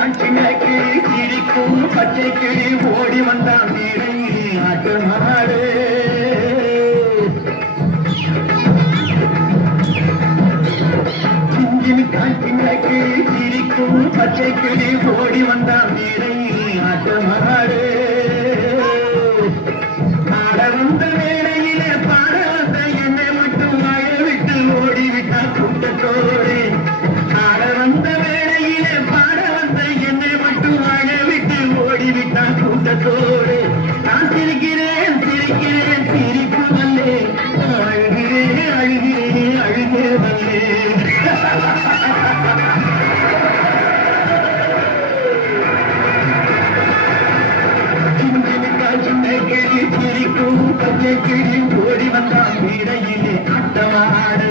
சின்ன கிளி சிரிக்கும் பச்சை கிளி ஓடி வந்தான் நீரையில் நாட்டு மாடு சின்ன கிளி சிரிக்கும் பச்சை கிளி ஓடி வந்தான் நீரையில் நாட்டு மாடு பாட வந்த வேளையிலே பாட வந்த என்னை மட்டும் வாழ விட்டு ஓடிவிட்டான் கூட்டத்தோடு பாட வந்த வேளையிலே பாட வந்த என்னை மட்டும் வாழ விட்டு ஓடிவிட்டான் கூட்டத்தோடு நான் சிரிக்கிறேன் சிரிக்கிறேன் சிரிப்பு வல்லே அழுகிறேன் அழுகிறேன் அழுகே வல்லே சின்ன கிளி சிரிக்கும் பச்சை கிளி ஓடி வந்தான் வீடையிலே ஆட்டமாடு